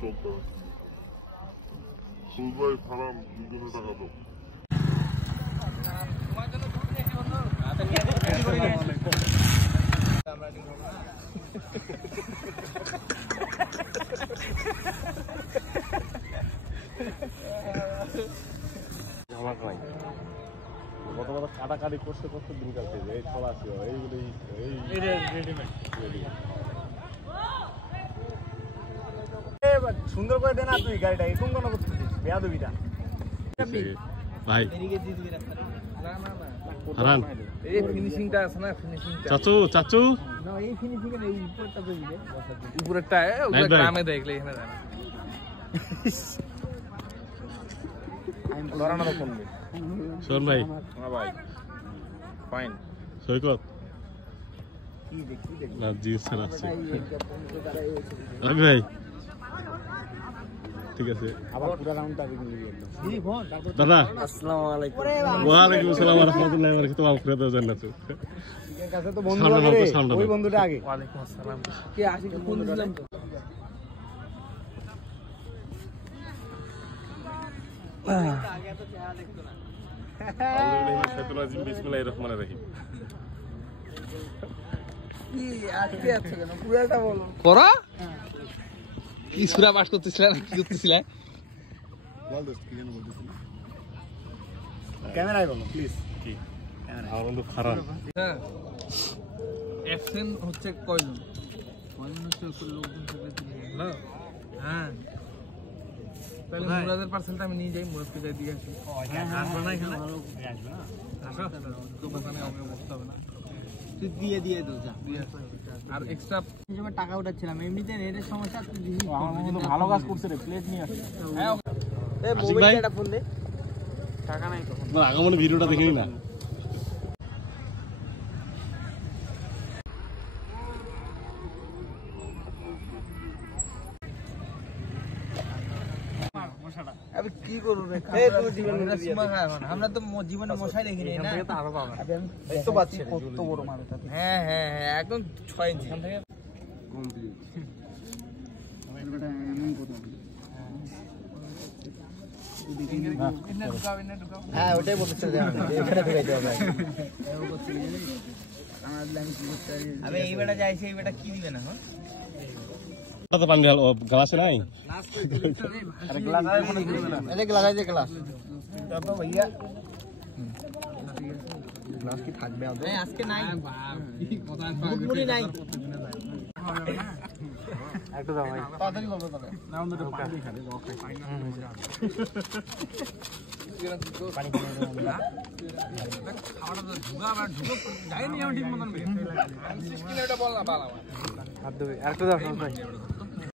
চলতে সুজয় খারাপ 2 টাকা দাও কাটাকাটি করতে করতে দিন কাটছে এই ছড়া ছিল এইগুলি সুন্দর করে দে না তুই গাড়িটা এরকম কেন করতেছিস বেয়াদবিটা ভাই হারান এই ফিনিশিংটা আছে না ফিনিশিংটা চাচু চাচু না এই ফিনিশিং এর এই উপরটা তো দিলে উপরেরটা ওগুলো গ্রামে দেখলে এখানে যায় না আমি লড়ানো তো কোন শোন ভাই হ্যাঁ ভাই ফাইন সৈকত কি দেখি না জিন্স ছাড়া আছে ভাই ঠিক আছে আবার পুরো রাউন্ডটা আগে নিয়ে গেল দি ফোন দাদা আসসালামু আলাইকুম ওয়া আলাইকুম আসসালাম ওয়া রাহমাতুল্লাহি ওয়া বারাকাতুহু মাফ করে দাও জান্নাত এর কাছে তো বন্ধু আগে ওই বন্ধুটা আগে ওয়া আলাইকুম আসসালাম কে আশিক ফোন দিলাম তো আগে তো চেহারা দেখতো না আলহামদুলিল্লাহ শাইতানুর বিসমিল্লাহির রহমানির রহিম কি আটকে আছে কেন পুরোটা বলো করা কি সুরা পাস করতেছিলেন কি করতেছিলেন বল দোস্ত কি যেন বলতেছিস ক্যামেরায় বলো প্লিজ কি আমার বন্ধু খারাপ হ্যাঁ অ্যাবসেন্ট হচ্ছে কয়জন হচ্ছে লোকজন হ্যালো হ্যাঁ তাহলে মুরাদের পার্সেলটা আমি নিয়ে যাই মুরাদকে যাই দিয়ে আসি আসবে না এখানে আসবে না আসো দোকানে আমাকে বসতে হবে না তুই দিয়ে দিয়ে দাও যা আর এক্সট্রা হিসেবে টাকা উঠাচ্ছিলাম এমনিতে নেটের সমস্যা তুই দিবি আমার মতো ভালো কাজ করছে রে প্লেট নিয়ে আসছে হ্যাঁ এই মোবাইলটা ফোন দে টাকা নাই তো না আগমনে ভিডিওটা দেখিনি না আবে কি করব রে এই তো জীবনে রসমা খায় এখন আমরা তো জীবনে মশাই দেখি নাই না তো আরো পাবে এই তো পাচ্ছি কত বড় মালটা হ্যাঁ হ্যাঁ হ্যাঁ একদম 6 ইঞ্চি এখান থেকে কমপ্লিট হ্যাঁ ওটাই বলতে এখানে ঢুকাইতে হবে আবে এই বেটা যাইছে এই বেটা কি দিবে না হ্যাঁ তো পানি গ্লাসে নাই अरे ग्लास अरे লাগাই দে গ্লাস তো ভাইয়া গ্লাস কি থাকবে আজকে নাই গুড়গুড়ি নাই একটু দাও ভাই তাড়াতাড়ি বলো তাহলে না আমাদের পানি খাবে পানি খাওয়াটা তো ঢুকা আর ঢুকো যায়নি আমি ঠিক মতন আমি 16 এটা বল না বালা আর একটু দাও